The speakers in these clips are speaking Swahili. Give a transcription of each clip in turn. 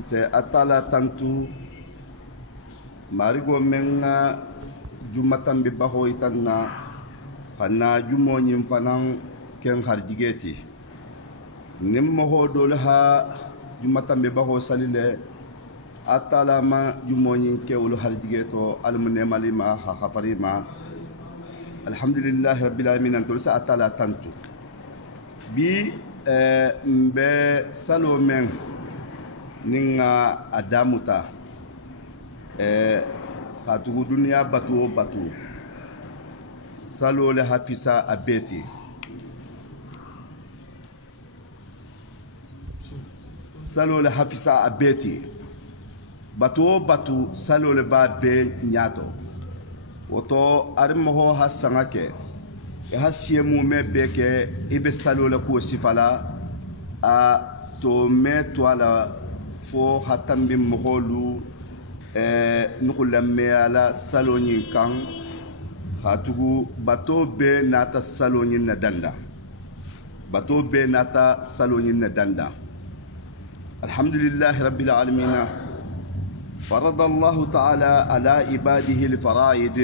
se atala tantu marigo menga jumatan bi baho itanna hana jumo nyim fanan ken harjigeti nimmo ho dolha jumatan bi baho salile atala ma jumo nyin kewlu harjigeto almunne malima ha khafarima alhamdulillah rabbil alamin antu sa atala tantu bi mbe salo men ninga adamuta katugu dunia batu batu salo le hafisa abeti salo le hafisa abeti batu salo le ba be nyato woto armoho hasangake e hasiemu me beke ibe salo le ko sifala a to me toala fo hatambi moholu nukulamme ala salonyin kan hatugu bato be nata salonyin na danda bato be nata salonyin na danda alhamdulillah rabbil alamin فرض الله تعالى على عباده الفرائض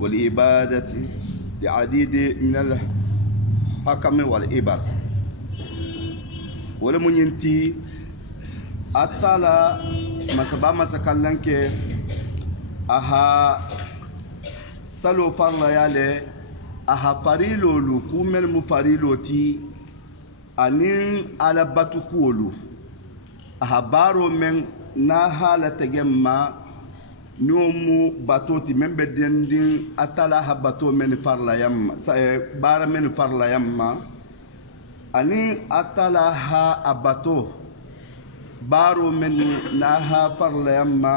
والعبادة بعديد من الحكم والعبر ولم ينتي atala masaba masakallanke aha salo farla yale aha farilo lu kumel mu farilo ti anin ala batukuolu aha baro men na halata gemma nomu batoti membe dendin atala ha bato men farla yamma bara men farla yamma anin atala ha abato baro men naha farla yamma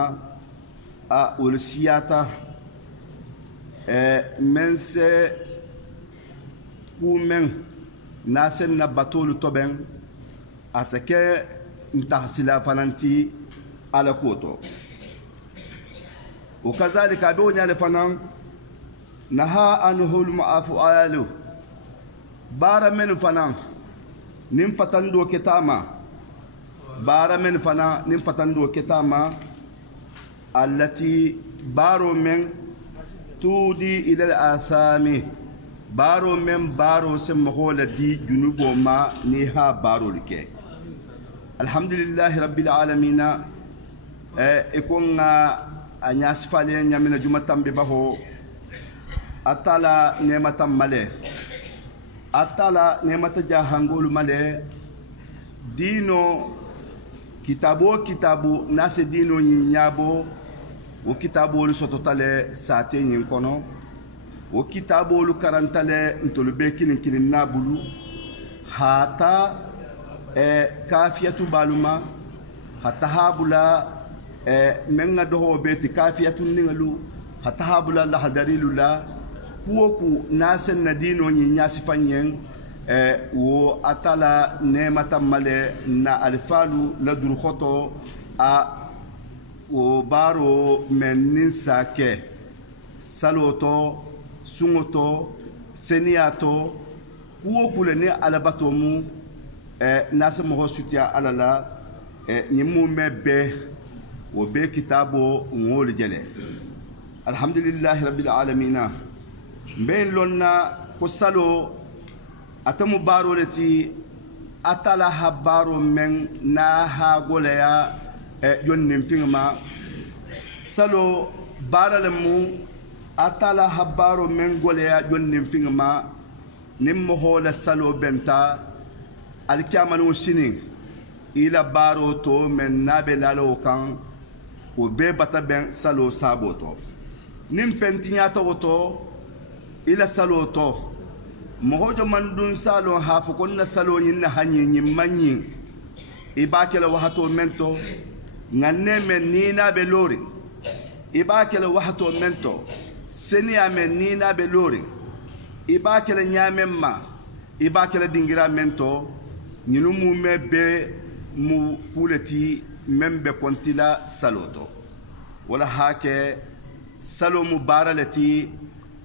a ulsiyata men se kumen nasen na batolu toben asake ntahsila fananti ala koto وكذلك أبونا لفنان نها أنه المعافو آيالو بار من فنان نمفتن دو كتاما بار من فنا نمفتن دو كتاما التي بارو من تودي إلى الآثام بارو من بارو سمهول دي جنوب ما نها بارو لك الحمد لله رب العالمين يكون anyas fale nyamina jumatam be baho atala nematam male atala nemata jahangolu male dino kitabu nase dino nyabo o kitabu lu sototale sate nyin kono o kitabu lu karantale ntolube kinin nabulu hata kafiyatu baluma hata habula menga doho beti kafiyatun ningalu hatahabula la hadarilula kuoku nasen nadino nyi nyasi fanyen wo atala nemata male na alfalu la durkhoto a wo baro menin sake saloto sungoto seniato kuoku le ne alabato mu nasa mo sutia alala nyimu mebe وبي كتابو نقول جله الحمد لله رب العالمين بين لنا كسلو أتمو بارولتي أتلا هبارو من ناها غوليا يونين فيما سلو بارلمو أتلا هبارو من غوليا يونين فيما نمو هو لسلو بنتا الكامل سنين إلى بارو تو من نابلالو كان o be bata ben salo saboto nim fentinya to ila salo to mohojo mandun salo hafu konna salo nyinna hanyi nyimmanyi ibakela wahato mento nganne men nina be lori ibakela wahato mento senia men nina be lori ibakela nyamemma ibakela dingira mento nyinumu mebe mu kuleti membe kontila saloto wala hake salo mubaralati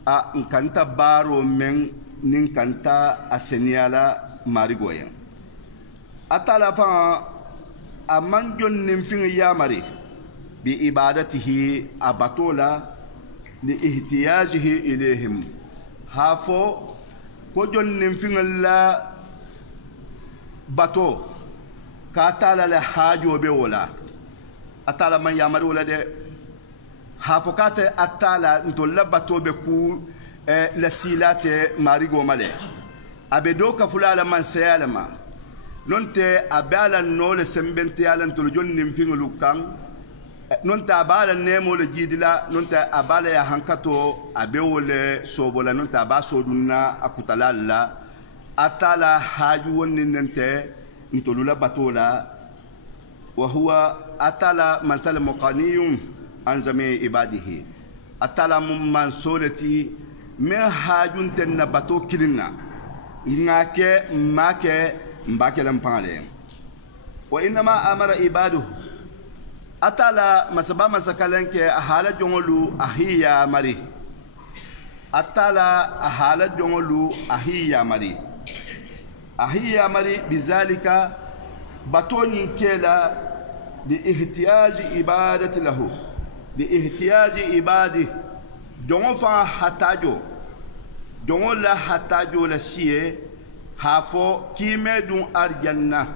a nkanta baro men ninkanta aseniala marigoyen atala fa aman jonnin fin yamari bi ibadatihi abatola li ihtiyajihi ilayhim hafo ko jonnin fin la bato ka tala la hajo be wala atala man yamari wala de hafo kate atala ntolla bato be ku la silate marigo male abedo ka fulala man sayalama nonte abala no le sembente yalan to jonnin fingulu kan nonte abala nemo le jidila nonte abala ya hankato abewole sobola nonte abaso dunna akutalalla atala haju wonin nente ntolula batola wa huwa atala man sal muqaniyum an jami ibadihi atala man solati me hajun tenna bato kilinna ngake make mbake lampale wa inma amara ibadu atala masaba masakalenke ahala jongolu ahiya mari atala ahala jongolu ahiya mari bizalika batoni kela li ihtiyaji ibadati lahu li ihtiyaji ibadi jongo fa hatajo jongo la hatajo la sie hafo kimedun arjanna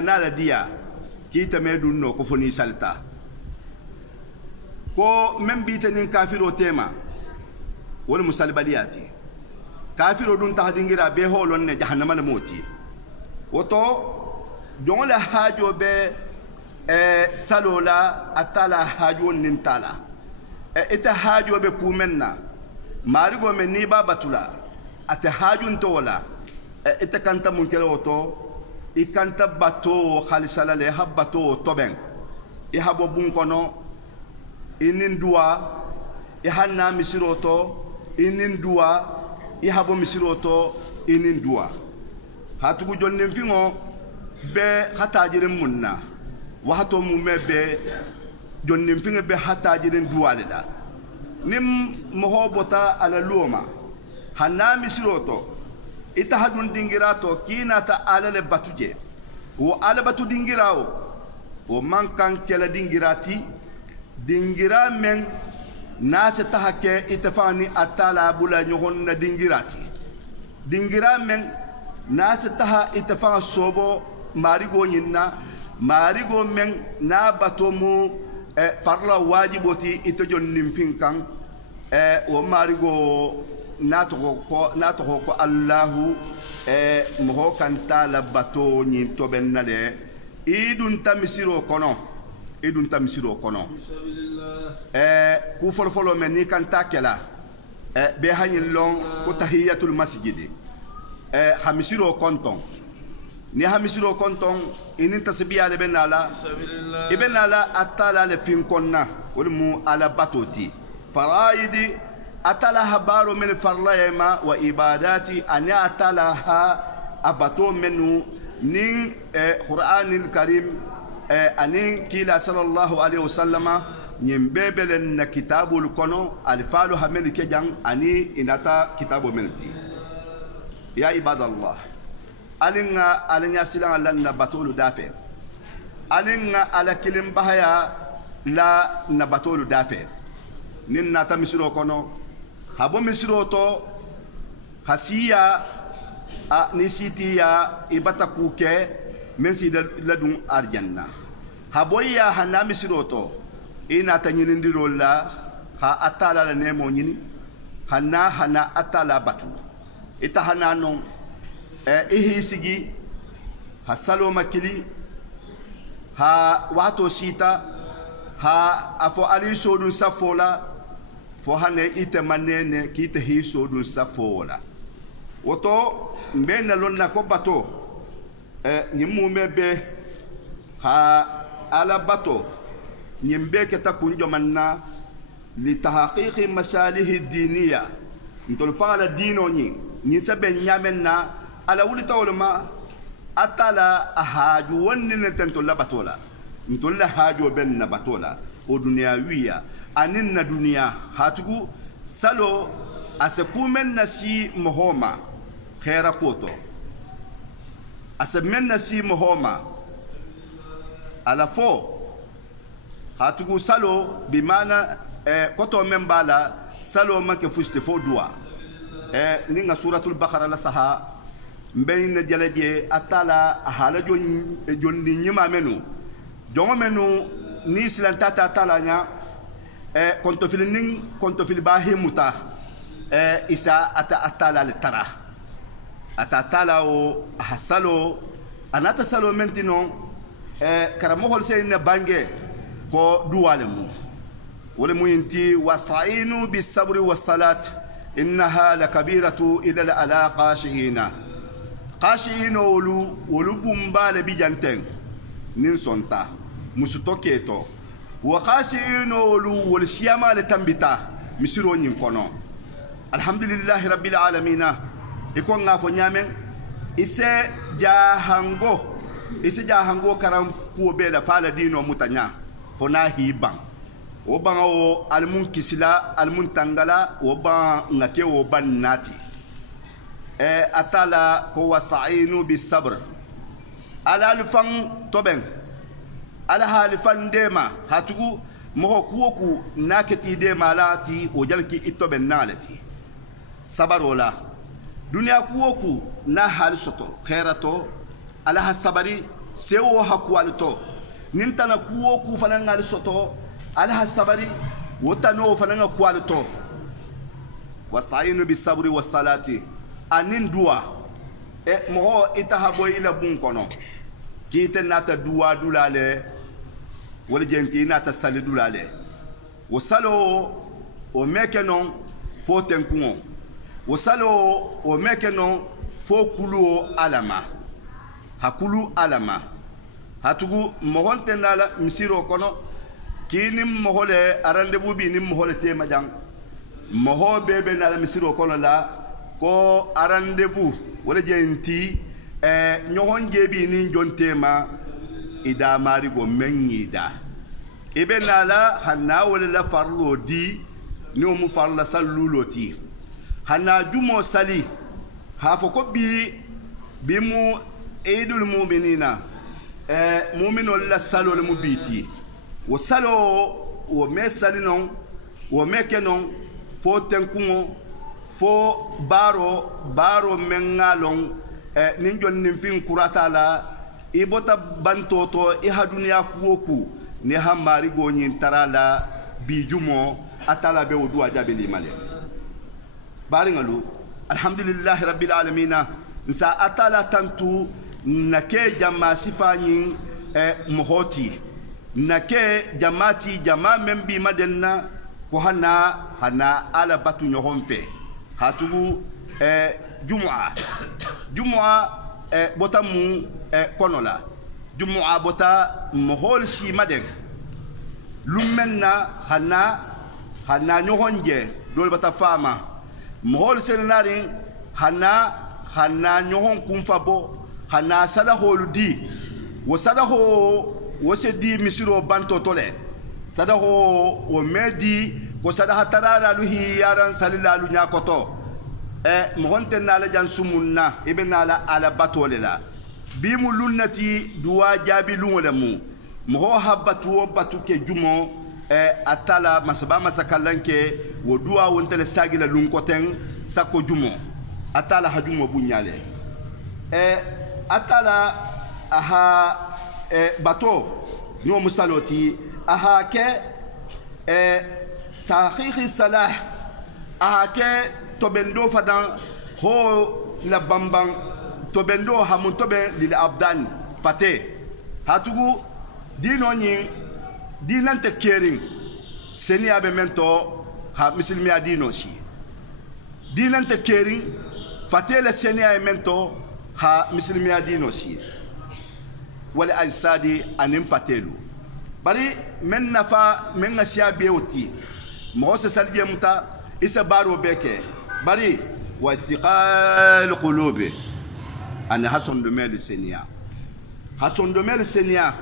na la dia kita medun no ko foni salta ko membitanin kafiro tema wal musalbaliyati kafiro dun tahdingira be holon ne jahannama la moti woto jongo la hajo be salola atala hajo nintala ita hajo be kumenna marigo men ni babatula ate hajun to wala ita kanta munkele woto ikanta bato khalisala le habato toben e habo bun kono inin duwa e hanna misiroto inin duwa e habo misiroto inin duwa hatugu jonnin fingo be khatajire munna wahato mu mebe jonnin fingo be khatajire duwa le da nim mohobota ala luma hanna misiroto ita hadun dingirato kina ta alale batuje wo ala batu dingirao wo mankan kela dingirati dingira men nase tahake itafani atala bula nyohon na dingirati dingira men nase taha itafa sobo marigo nyinna marigo men na batomu farla wajiboti itojon nimfinkan wo marigo nato ko Allahu mo kanta la bato ni to bennale idun tamisiro kono ku folfolo men ni kanta kala be hanyin long ko tahiyatul masjid hamisiro konton ni hamisiro konton inin tasbiya le benala ibenala atala le fin konna wal mu ala batoti faraidi atala habaro min farlayma wa ibadati an atalaha abato menu nin qur'anil karim anin kila sallallahu alaihi wasallama nyimbebelen na kitabul kono alfalu hamel kejang ani inata kitabu melti ya ibadallah alinga silang lan na batulu dafe alinga ala kilim bahaya la na batulu dafe nin nata misiro kono habo misiro to hasiya ni sitiya ibata kuke mensi ladun arjanna habo ya hana misiro to ina tanyinindiro la ha atala la nemo nyini hana atala batu ita hana non ihi sigi hasalo makili ha wato sita ha afo ali sodun safola fo hane ite manene kite hiso dun safola woto mbena lonna ko bato nyimu mebe ha ala bato nyimbe keta kunjo manna li tahqiqi masalihi diniya ntol fala dino nyi sabe nyamenna ala wuli tawlma atala ahaju wonni nento la batola ntol la hajo ben na batola o duniyawiya anin na duniya hatugu salo asekumen nasi mohoma khaira koto asemen nasi mohoma ala fo hatugu salo bi mana koto men bala salo manke fuste fo duwa ni nga suratul baqara la saha mbayna jalaje atala hala jonni nyima menu jongo menu ni silantata atala nya konto fil bahimuta isa ata atala le tara ata atala o hasalo anata salo mentino karamohol seyne bange ko duwale mu wala mu yinti wasta'inu bis sabri was salat innaha lakabiratu ila ala qashiina wolu bumbale bijanten nin sonta musuto keto wa qashiina wol siyama le tambita misiro nyin kono alhamdulillahi rabbil alamin iko ngafo nyamen ise jahango karam ko be da fala dino mutanya fona hiban o ban o almun kisila almun tangala o ban ngake o ban nati atala ko wasta'inu bis sabr ala alfan toben ala halifan dema hatugu mo kuwoku nakati dema lati o jalki itoben nalati sabarola dunia kuwoku na hal soto khairato ala hasabari sewo hakwalto nintana kuwoku fananga soto ala hasabari wotano fananga kwalto wasta'inu bis sabri was salati anin dua mo itahabo ila bun kono kite nata dua dulale wala jenti nata sali dulale wo salo o mekenon fo tenkuo wo salo o mekenon fo kulu alama hakulu alama hatugu mohonte nala misiro kono kini mohole arandebu bi ni mohole tema jang moho bebe nala misiro kono la ko arandebu wala jenti nyohon jebi ni jontema ida mari go mengida ibe nala hanna wala la farlo di ni mu farla salluloti hanna jumo sali ha foko bi mu eidul mu'minina mu'minol la salo le mubiti wo salo wo me sali non wo meke non fo tenkumo fo baro mengalon nin jon nin fin kurata la ibota bantoto i hadunya kuoku ni hamari go nyin tarala bijumo atala be wudu ajabeli male baringalu alhamdulillah rabbil alamin nsa atala tantu nake jama sifanyin mohoti nake jamati jama membi madenna ko hana ala batu nyohompe hatugu jumua bota mu konola jumua bota mohol si maden lumenna hana nyohonje dol bata fama mohol senari hana nyohon kumfabo hana sadaho ludi wo sadaho wo se di misiro banto tole sadaho wo medi ko sadaha tarala luhi yaran salilalu nyakoto mohonte nala jan sumunna ibena ala batole la bimu lunnati duwa jabi lungole mu moho habatu batu ke jumo atala masaba masakalanke wo duwa wontele sagila lunkoten sako jumo atala hajumo bunyale atala aha bato no musaloti aha ke tahqiqi salah aha ke tobendo fadan ho la bambang tobendo hamun tobe lil abdan fate hatugu dino nyin dinante kering seni abe mento ha muslimi adino si dinante kering fate la seni abe mento ha muslimi adino si wala ajsadi anim fatelu bari men nafa men ngasya bewti mo se salje muta isa baro beke bari wa tiqal qulubi ana hason de mel senia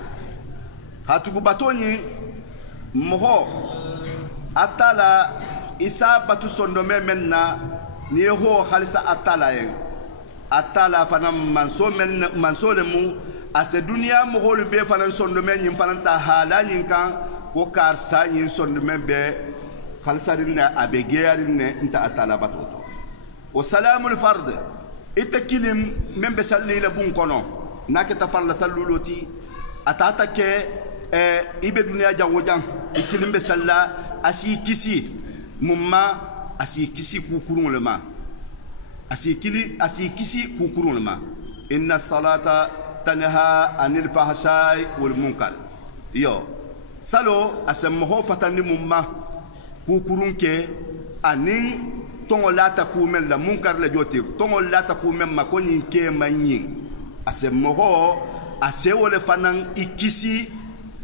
hatugu batoni moho atala isa batu sondome menna ni ho khalisa atala yen atala fanam manso le mu ase dunia mo hol be fanan sondomen nyim fanan ta hala nyin kan ko kar sa nyin sondomen be khalsarin na abegeyarin ne inta atala batoto wa salamul fard itakilim men be salli la bun kono nakata farla salluloti atata ke ibe dunia jango jang ikilim be salla asi kisi mumma asi kisi kukurun lema asi kisi kukurun lema inna salata tanha anil fahsai wal munkar yo salo asem ho fatani mumma kukurun ke anin tongo lata kumen la munkar la joti tongo lata kumen makoni ke manyin asem ho ase wole fanan ikisi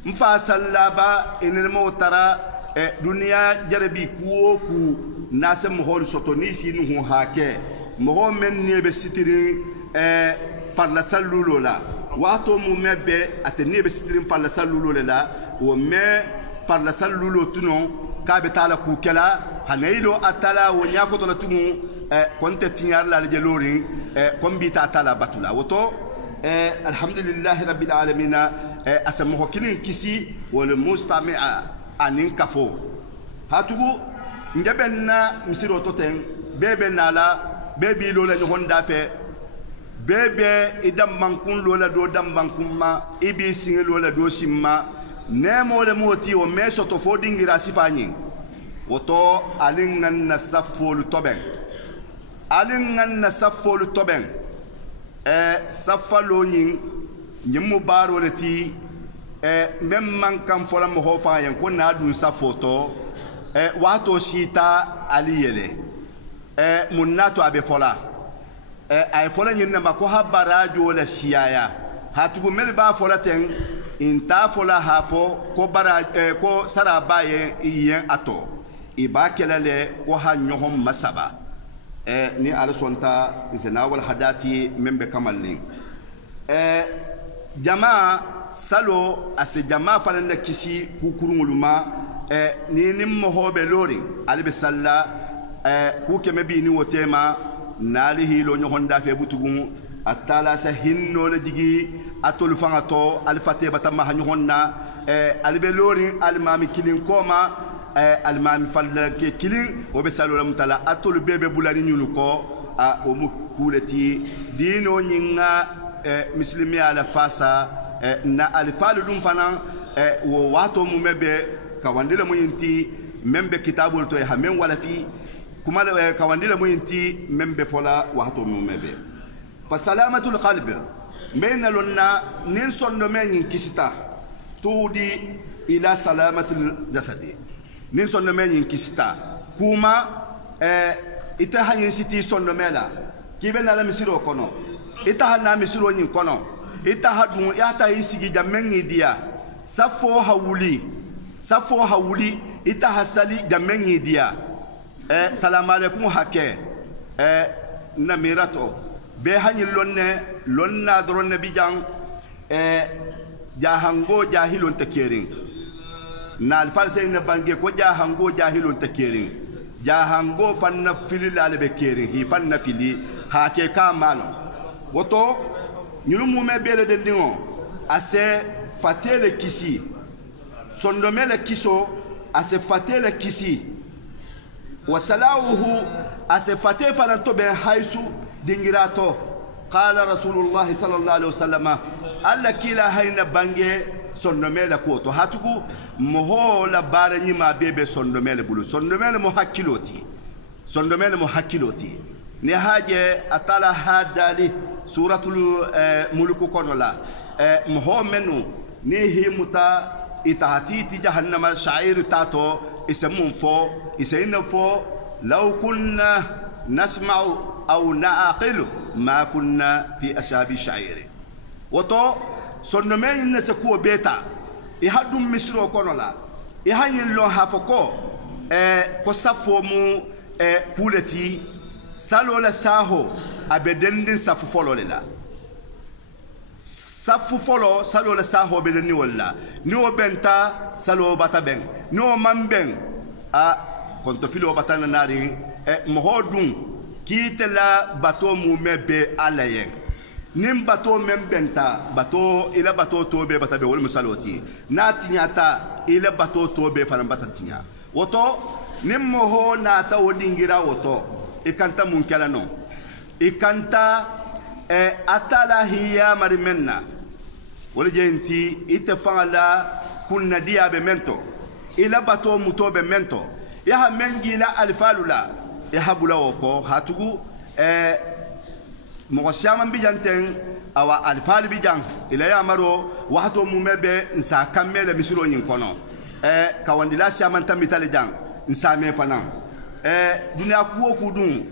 mfa sallaba enelmo tara dunia jarabi kuo ku nasem hol sotoni sinu hake mo men ne be sitiri farla sallulo la wato mu mebe atene be sitiri farla sallulo la o me farla sallulo tuno ka be tala ku kala hanaylo atala wo nyako to la tumu konte tinyar la jelori kombita atala batula woto alhamdulillah rabbil alamin asamo kilin kisi wal mustami'a anin kafo hatugu ngebenna misiro toten bebe nala bebi lola ni honda fe bebe idam bankun lola do dam bankun ma ibi singe lola do simma nemo le moti o meso to fodingira sifani woto alingan na safolu toben safalo nyin nyimu baro leti même man kam fola mo hofa yan ko na dun safoto wato shita aliyele munnato abe fola ay fola nyin na ko habara jo la siaya hatugo mel ba fola ten inta fola hafo ko bara ko saraba yen ato iba kelale ko ha nyohom masaba ni ala sonta zena wal hadati membe kamalin jamaa salo ase jamaa falanda kisi kukurunguluma ni nimmo hobe lori albe salla ku keme bi ni wotema nali hilo nyohonda fe butugun atala sa hinno le digi atol fangato alfate batama hanyonna albe lori almami kilin koma almami falla ke kilin obe salo lam tala atol bebe bulani nyunuko o mukuleti dino nyinga muslimi ala fasa na alifalu dum fana wo wato mu mebe kawandila mu yinti membe kitabul to ha men wala fi kuma kawandila mu yinti membe fola wato mu mebe fa salamatul qalbi bayna lonna nin sondo men kisita tudi ila salamatul jasadi nin sondo men kisita kuma ita hanyin siti sondo mela kibena la misiro kono ita hana misiro nyin kono ita hadun yata isigi jamengi dia safo hawuli ita hasali jamengi dia salamu alaikum hake namirato be hanyi lonna dronne bijang jahango jahilun takirin na alfalse ne bange ko jahango jahilun takirin jahango fanna filil albe kirin hi fanna fili hake kamano woto ñunu mume bele de ndingo ase fatele kisi sondomele kiso ase fatele kisi wasalauhu ase fatele falanto ben haisu dingirato qala rasulullah sallallahu alaihi wasallam alla kila hayna bange sondomele ko to hatugu moho la bare nyima bebe sondomele bulu sondomele mo hakiloti ni haje atala hadali suratul mulku konola muhammenu ni himuta itahati jahannama sha'ir tato ismun fo isayna fo law kunna nasma'u aw na'qilu ma kunna fi ashabi sha'ir woto sonome inna sako beta ihadum misro konola ihanyin lo hafoko ko safo mu puleti salola saho abedendin safu folo lela safu folo salola saho bedeni wala ni o benta salo bata ben ni o mamben a konto filo batana nari mohodun kitela bato mu mebe alayen nim bato men benta bato ila bato tobe batabe wol musaloti na tinyata ila bato tobe fana batatinya woto nim moho na ta wodingira woto ikanta munkala no ikanta atala hiya marimenna wala jenti itafala kunna dia be mento ila bato mutobe mento ya ha mengila alfalula ya habula woko hatugu mo shaman bijanten awa alfal bijan ila ya maro wato mumebe nsa kamele misiro nyin kono kawandila shaman tamitale jang nsa me fanan dunya kuwo kudun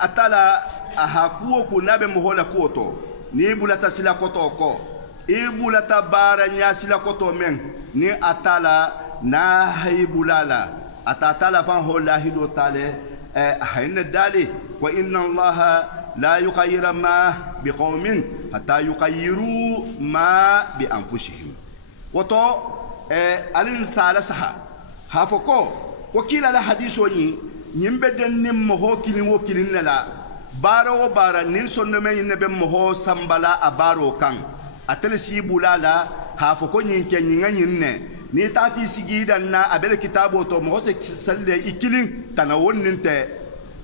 atala aha kuwo kunabe mohola kuoto ni bulata sila koto ko ibulata bara nya sila koto men ni atala na haybulala atatala fan hola hido tale hayna dali wa inna allaha لا يغير ما بقوم حتى يغيروا ما بأنفسهم وتو الإنسان صح هافوكو وكيل على حديث وني نيمبدن نمو كيلين وكيلين لا بارو بارا نينسون نمي نبي مهو سامبالا أبارو كان أتلسي بولالا هافوكو نينكي نينغا ni tati sigida na abele kitabo to mo se salle ikilin tanawon ninte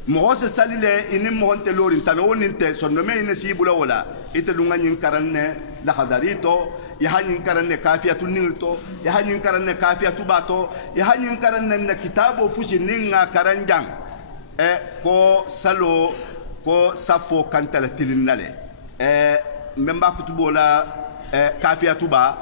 mo se salile ini mo honte lorin tanawon ninte sonno me ne sibula wala ite lunga nyin karanne la hadarito ya hanin karanne kafiyatu nilto ya hanin karanne kafiyatu bato ya hanin karanne na kitabo fushi ninga karanjang ko salo ko safo kantala tilinale memba kutubola kafiyatu ba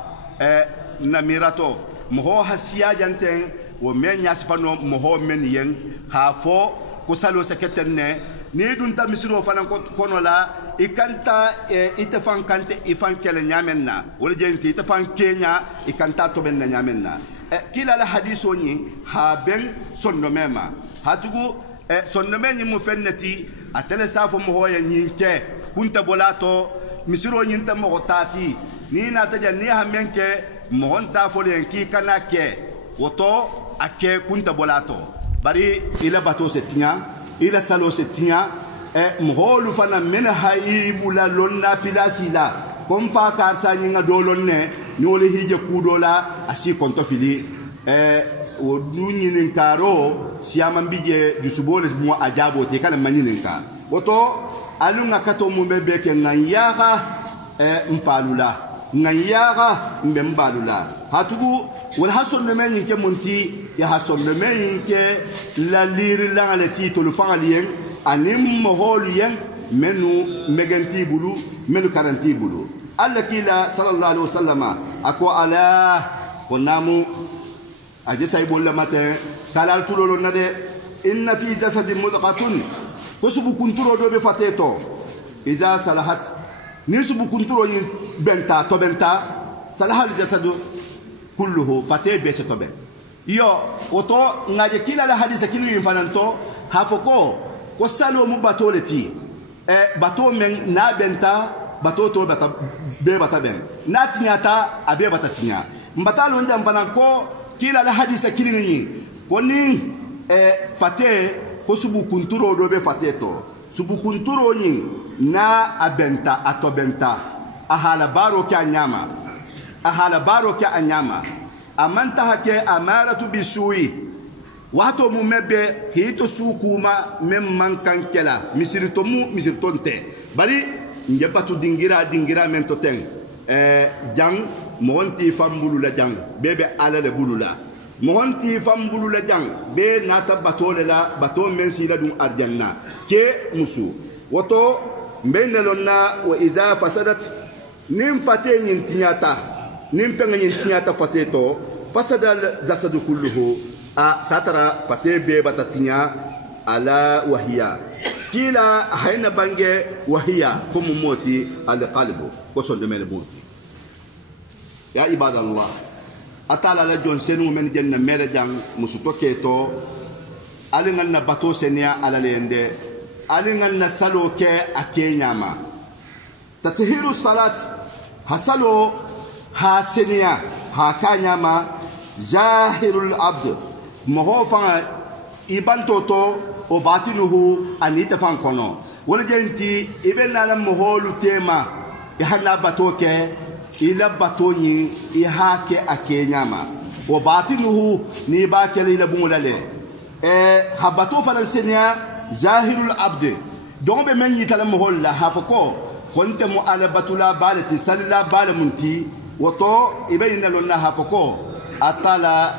na mirato moho hasiya janten wo men yasfano moho men yen ha fo ko salo seketenne ni dun ta misiro fanan kono la ikanta itafan kante ifan kele nyamenna wala jenti itafan kenya ikanta to ben nyamenna kila la hadiso ni ha ben sonno mema hatugu sonno men mu fennati atele safo moho yen yinke kunta bolato misiro nyinta mo tati ni na taja ni ha menke mohon ta folen ki kana ke woto ake kunta bolato bari ila bato setinya ila salo setinya moholu fana mena haibula lonna filasila kom fa karsa nyinga dolonne ni wole hije kudola asi konto fili o dunyinin karo siama mbije dusubole mo ajabo te kana maninin ka woto alunga kato mumbe ke nganyaka mpalula ngayaga mbembalula hatugu wal hason men yinke monti ya hason men yinke la lir la la titolo fangalien anim moholiyen menu meganti bulu menu karanti bulu alla kila sallallahu alaihi wasallama ako ala konamu aje say bolla mate kalal tulolo nade inna fi jasadi mudqatun kusubu kunturo do be fateto iza salahat nisubu kunturo yin benta to benta salahal jasadu kulluhu fate be se to ben yo oto ngaje kila la hadisa kili infananto hafoko ko salo mu batoleti bato men na benta bato to bata be bata ben na tinyata abe bata tinya mbatalo ndam banako kila la hadisa kili ni koni fate ko subu kunturo do be fate to subu kunturo ni na abenta atobenta ahala baro kya nyama amanta hake amaratu bisui wato mumebe hito sukuma memman kankela misirtonte bari njepatu dingira mentoten jang monti fambulu la jang bebe ala le bulula monti fambulu la jang be nata batole la bato men sila dum arjanna ke musu woto mbenelonna wa iza fasadat nim fate nyin tinyata nim penga nyin tinyata fateto fasada jasadu kulluhu satara fate be batatinya ala wahiya kila hayna bange wahiya kum moti al qalbu ko sonde mel moti ya ibadallah atala la jon senu men jenna mele jang musuto keto alingan na bato senia ala lende alingan na salo ke akenyama tatahiru salat hasalo hasenia hakanyama zahirul abd mohofa ibantoto o batinuhu anita fan kono wala jenti ibenna la moholu tema ihana batoke ila batoni ihake akenyama wa batinuhu ni bakele ila bungulale habato falansenya zahirul abd donc be men yitala moholla hafako konte mu ala batula balati salila balamunti woto ibayna lonna hafako atala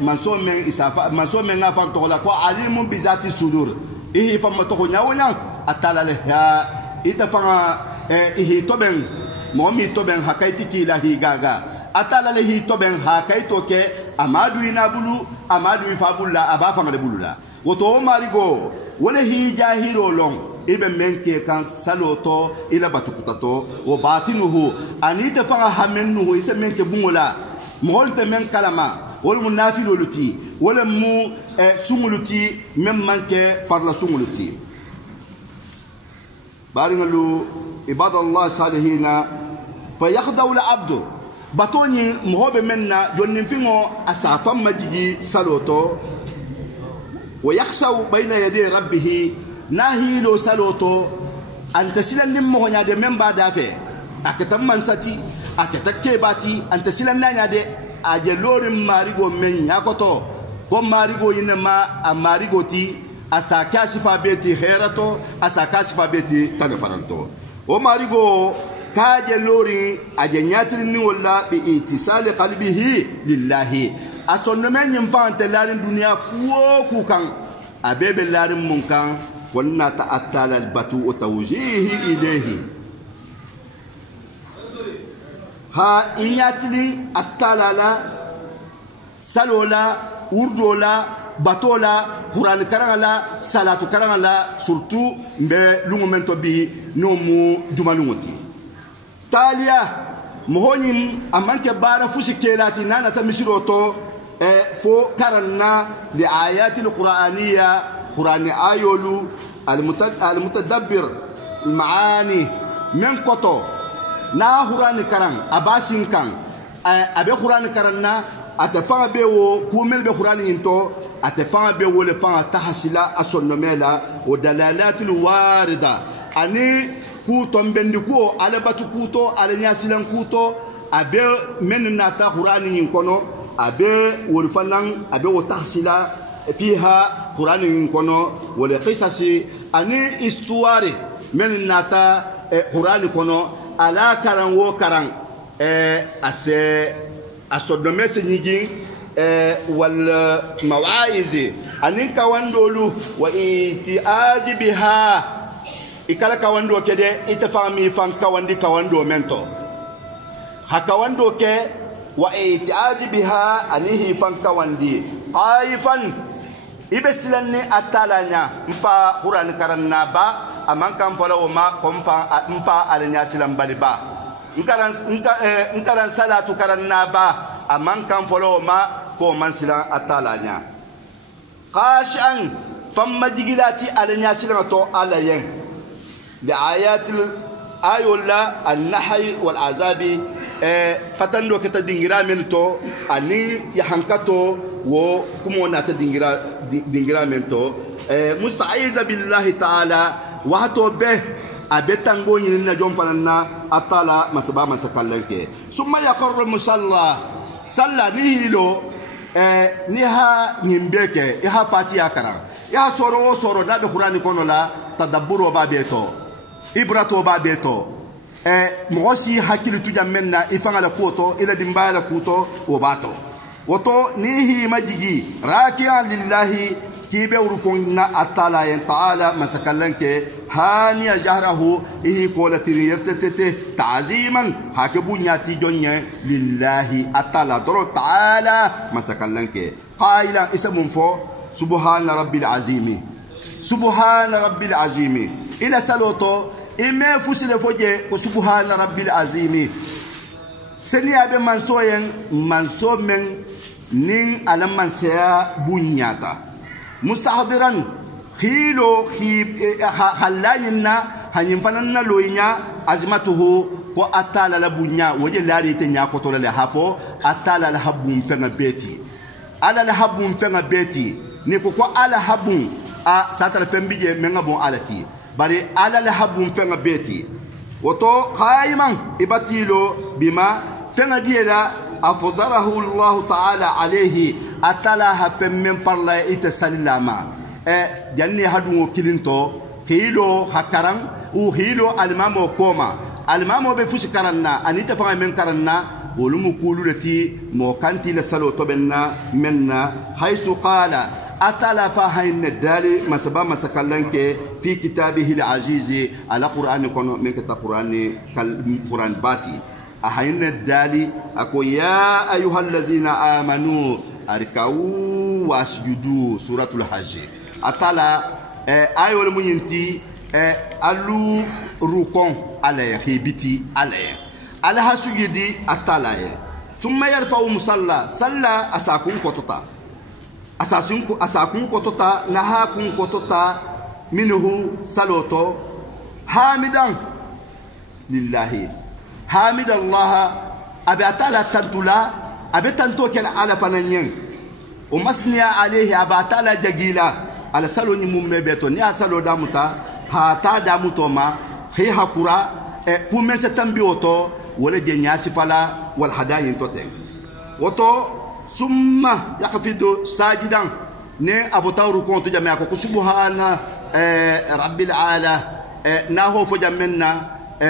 manso men isafa manso men ngafa tola ko alimun bizati sudur ihi famma to nyawonya atala le ya itafanga ihi toben momi toben hakaiti kila higaga atala le hi toben hakaito ke amadu inabulu amadu ifabula abafa ngale bulula woto marigo wala hi jahiro long ibe menke kan saloto ila batukutato wo batinuhu anita fanga hamennu ise menke bungola moholte men kalama wala munafiluluti wala mu sunguluti mem manke parla sunguluti baringalu ibadallah salihina fayakhdaw al-abd batoni mohobe menna jonni fingo asafa majigi saloto ويخسو بين يدي ربه ناهي لو سالوتو أن تسيل النمو نادي من بعد دافع أكتم منساتي أكتكي باتي أن تسيل النادي أجلور ماريغو من ياكوتو كم ماريغو إنما ماريغو تي أساكاسفا بيتي خيرتو أساكاسفا بيتي تنفرنتو وماريغو كاجلوري أجنياترني ولا بإتصال قلبه لله asonnomen yimfante larin dunia kuwo kan abebe larin munkan wonna ta'attala albatu wa tawjihi ilayhi ha inyatli attalala salola urdola batola quran karangala salatu karangala surtout mbe lungumento bi nomu jumalungoti talia mohonyim amanke bara fusikelati nana tamishiroto فو كرنا لآيات القرآنية قرآن آيولو المتدبر المعاني من قطو نا قرآن كران أباسين كان أبي قرآن كرنا أتفاق بيو كومل بقرآن ينتو أتفاق بيو لفاق تحصيلا أصنميلا ودلالات الواردة أني كوتو مبندكو على باتو كوتو على نياسيلان كوتو أبي من ناتا قرآن ينكونو أبي والفنان أبي وتحصيلا فيها قرآن ينكونو ولقصص أني استواري من الناتا قرآن ينكونو على كران وكران أصدمي سنيجين والمواعظ أني كواندولو وإتياج بها إكالا كواندو كده إتفامي فان كواندي كواندو منتو هكواندو كده وإتعاج بها أنيه فانكواندي قايفا إبسلني أتالانيا مفا قرآن كرنا با أمان كان فلو ما كمفا مفا ألنيا سلام بالبا نكران صلاة كرنا با أمان كان فلو ما كومان سلام أتالانيا قاشعا فما جيلاتي ألنيا سلام تو ألاين لآيات آيولا النحي والعذاب فتندو كتا دينغرا منتو أني يحنكتو وكمونا تدينغرا منتو مستعيذ بالله تعالى وهاتو به أبتنغو يننا جون فننا أطالا مسبا مسكالنك ثم يقر المصلى صلى نهيلو نها نمبك يها فاتيا كرا يها سورو دابي قراني كونو لا تدبرو بابيتو إبراتو بابيتو مغوسي حكيلو تجا منا إفان على كوتو إلى دمبا كوتو وباتو وتو نيهي مجيجي راكيا لله كيبه وركونا أتالا تعالى مسكالنك هاني جهره إيه كولتي يرتتته تعظيما حكبو نياتي جونيا لله أتالا درو تعالى مسكالنك قائلا اسم فو سبحان ربي العظيم سبحان ربي العظيم إلى سلوتو إما فسل فوجي وسبحان ربي العظيم سني أبي منصو من نين على منسيا بنياتا مستحضرا خيلو خلاينا هنفننا لوينا أزمته وأتالا لبنيا وجه لاري تنيا كتولا لحافو أتالا لحبون فنا بيتي على لحبون فنا بيتي نيكو على حبون ساتر فنبيجي من أبون علتي bari ala la habun penga beti woto qaiman ibatilo bima fengadiyela afdarahu Allah ta'ala alayhi atala hafem min farla itasalama janni hadungo kilinto hilo hakaran u hilo almamo koma almamo be fusi karanna anita fa men karanna ولم كولتي موكانتي لسلوتو بنا منا حيث قال أتلف هين الدالي مسبا مسكالنك في كتابه العزيز على قرآن من كتاب قرآن باتي أهين الدالي أكو يا أيها الذين آمنوا أركعوا واسجدوا سورة الحج أتلا أيوة المينتي ألو ركون عليه هيبتي عليه على هسجدي أتلاي ثم يرفع مصلى صلى أساكم كتوتا أساكم كتوتا نهاكم كتوتا منه صلوتو حامدا لله حامد الله أبي أتلا تنتلا أبي تنتوكل على فنانين ومسني عليه أبي أتلا جيلا على صلوني ممبتو نيا صلو دامتا هاتا دامتو ما هي هكورا كومن ستنبيوتو ولا جنياسي فلا والهدايا توتين وتو ثم يخفض ساجدا ني ابو تاورو كونتو جامع كو سبحان رب العالى ناهو فجمنا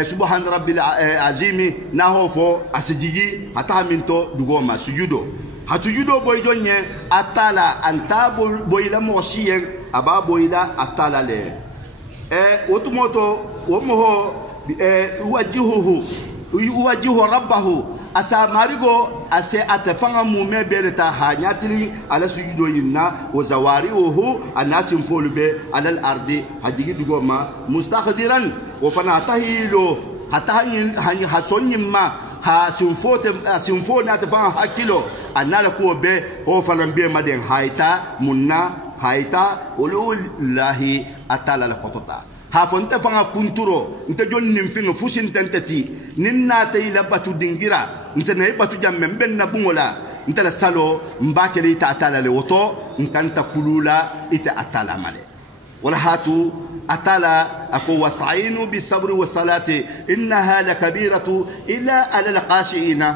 سبحان رب العظيم ناهو فو اسجيجي حتى منتو دوغوما سجودو هتجودو بويدو ني اتالا انتا بويلا موشين ابا بويلا اتالا لي وتموتو ومو يوجه ربه أسا ماريغو أسا أتفنغ مومي بيرتا هانياتري على سجدو ينا وزواريوه الناس ينفول بي على الأرض هديك دوغوما مستخدرا وفنا تهيلو حتى هاني حسون يما ها سنفو ناتفنغ حكيلو أنا لكو بي هو فنان بي مدين هايتا منا هايتا ولو الله أتالا لكوتوتا hafonte fanga kunturo nte jon nimfingo fusin tentati ninna tay labatu dingira nsene batu jamme benna bungola ntala salo mbakele ita atala le woto nkanta kulula ita atala male wala hatu atala ako wasta'inu bis sabri was salati innaha lakabiratu illa ala alqashiina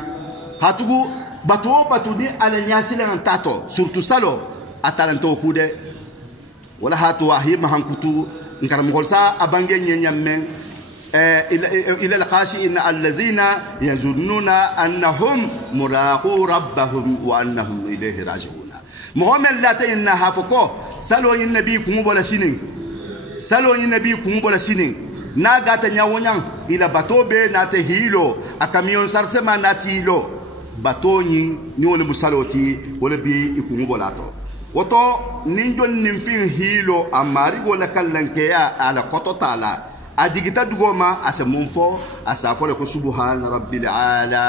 hatugu batu ni ala nyasila ntato surtout salo atala nto kude wala hatu wahima hankutu نكرم غلسا أبانجين ينمن إلى القاشئين الذين يظنون أنهم ملاقو ربهم وأنهم إليه راجعون مهم لا تينها فكو سلو النبي كمبولا سنين سلو النبي كمبولا سنين ناغا تنياونيان إلى باتوبي ناتهيلو أكاميون سارسما ناتيلو باتوني نيون مسالوتي ولا بي كمبولاتو woto ninjon nimfin hilo amari wala kallankeya ala kototala adigita dugoma asamunfo asafole ko subhana rabbil ala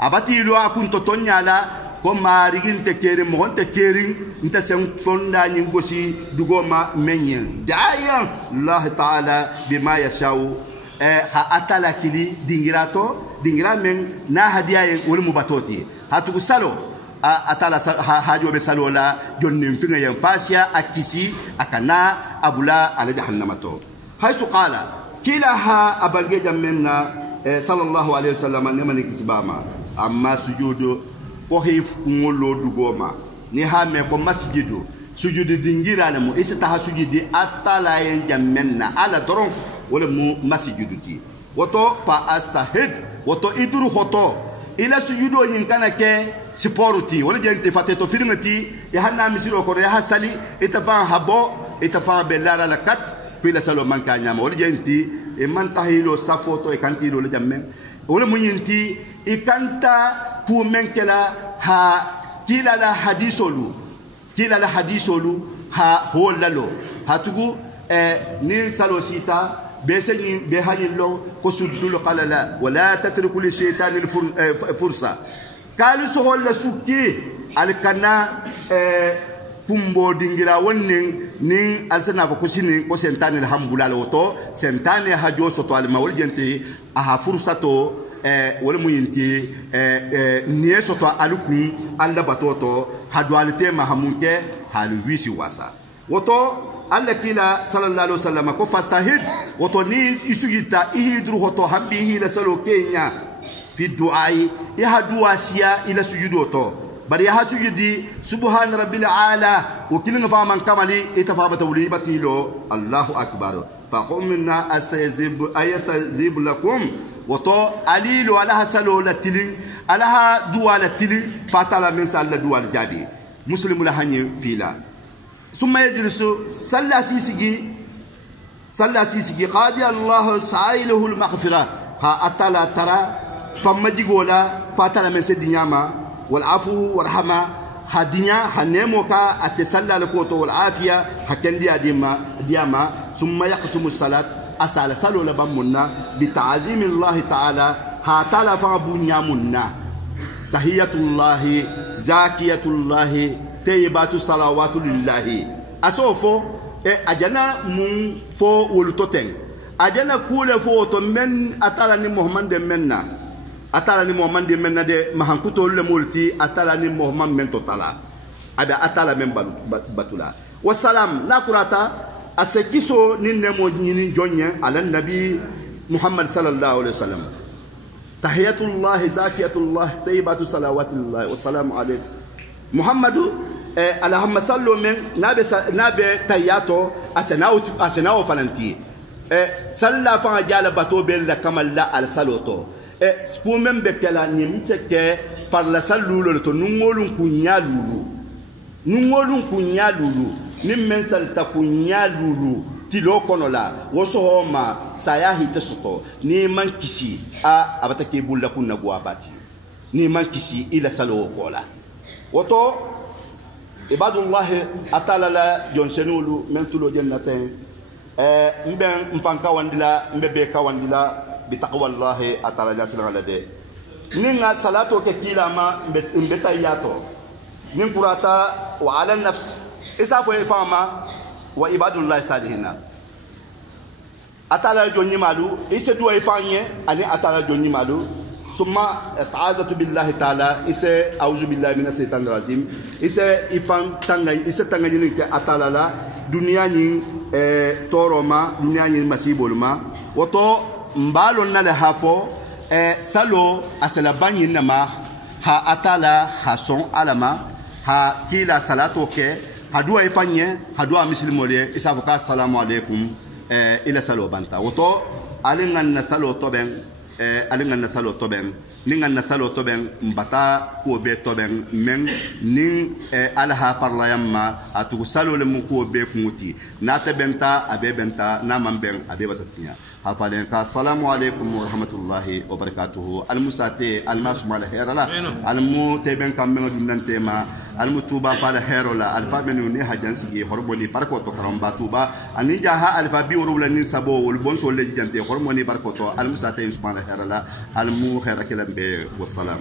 abati lo akunto tonyala ko marigin tekeri mo tekeri nta sen fonda nyingosi dugoma menyen daya allah taala bima yashau ha atala kili dingira men na hadiya wal mubatoti hatu salo atala hajo be salola jonnin finga yan fasya akisi akana abula ala jahannamato haythu qala kilaha abange jammenna sallallahu alaihi wasallam ne mani kisbama amma sujudu ko hif ngolo dugoma ni ha me ko masjidu sujudu dingira na mo isata ha sujudi atala yan jammenna ala doron wala mu masjidu ti woto fa astahid woto idru khoto ila sujudo yinkana ke siporti wala jenti fateto firmati ya hanna misiro ko ya hasali itafa habo itafa belala lakat pila salo manka nyama wala jenti e man tahilo safoto e kantilo le jamme wala munyinti e kanta pu menkela ha kila la hadisolu ha holalo hatugu ni salo sita بيسني بهاي اللون كسودلو قال لا ولا تتركوا للشيطان الفرصة قالوا سهول سوكي الكنا كumbo dingira wonin ni alsana fa kusini ko sentane alhamdulillah woto sentane hajo soto al mawul jente aha fursato wala muyinti ni soto alukun alla batoto hadwalite mahamunke halu wisi wasa woto alla kila sallallahu alaihi wasallam ko fastahid woto ni isugita ihidru hoto habbihi la salo kenya fi du'ai ya du'a siya ila sujudu to bari ya sujudi subhan rabbil ala wa kilin fa man kamali itafabata wulibati lo Allahu akbar fa qumna astazib lakum woto alilu ala salo latilin alaha du'a latilin fatala min salla du'a jadi muslimu la hanye fila ثم يجلس صلى سيسجي قاضي الله سائله المغفرة ها أتلا ترى فما جيغولا فاتلا من سدنياما والعفو والرحمة هدنيا هنموكا أتسلى لكوتو والعافية هكذا دياما ثم يختم الصلاة أسأل سلو لبمنا بتعظيم الله تعالى هاتلا فابنيامنا تحية الله زاكية الله تيبات الصلوات لله أسوفو أجانا من فو ولتوتين أجانا كول فو من أتالاني محمد منا أتالاني محمد منا دي مهانكوتو لمولتي أتالاني محمد من توتالا أبا أتالا من باتولا والسلام لا كراتا أسكيسو نينمو نيني جونيا على النبي محمد صلى الله عليه وسلم تحية الله زاكية الله تيبات الصلوات لله والسلام عليكم محمد اللهم صلوا من نبي تياتو أسناو فلنتي صلى فجال باتو بيل كمال لا على صلوتو سكومن بكلا نيمتك فرلا صلوا لتو نمولون كنيا لولو نمن سلتا كنيا لولو تلو كونولا وسوما ساياهي تسوتو نيمان كيسي أبتكي بولا كنا غواباتي نيمان كيسي إلى صلوا كولا وتو عباد الله أتالا جونسنولو من تلو جنتين مبين مفانكا واندلا مبيكا واندلا بتقوى الله أتالا جاسنا على دي نينا صلاتو كيلا ما بس مبتا ياتو نين كراتا وعلى النفس إسافو يفاما وعباد الله صالحين أتالا جوني مالو إسدوا يفانيه أني أتالا جوني مالو ثم استعاذت بالله تعالى إسا أعوذ بالله من الشيطان الرجيم إسا إفان تانغي إسا تانغي نك أتالا دنيا ني توروما دنيا ني مسيبولما وتو مبالو نالهافو سالو أسلباني نما ها أتالا حسون علما ها كيلا صلاتو كي هدوا إفانيه هدوا مسلمولي إسا فكا السلام عليكم إلى سالو بانتا وتو ألين نسالو توبين alinga nasalo toben ninga nasalo toben mbata ko be toben men nin alha parla yamma atu salo le mun ko be kumuti nata benta abe benta na mamben abe batatinya hafalen ka assalamu alaikum wa rahmatullahi wa barakatuh almusate almasma la herala almu teben kam men dum tema almu tuba fala herola alfa men ni hajansi ge horboni barko to karamba tuba ani jaha alfa bi urula nin sabo wol bon so le jante hormoni barko to almusate subhanahu wa ta'ala almu khairakela be wassalam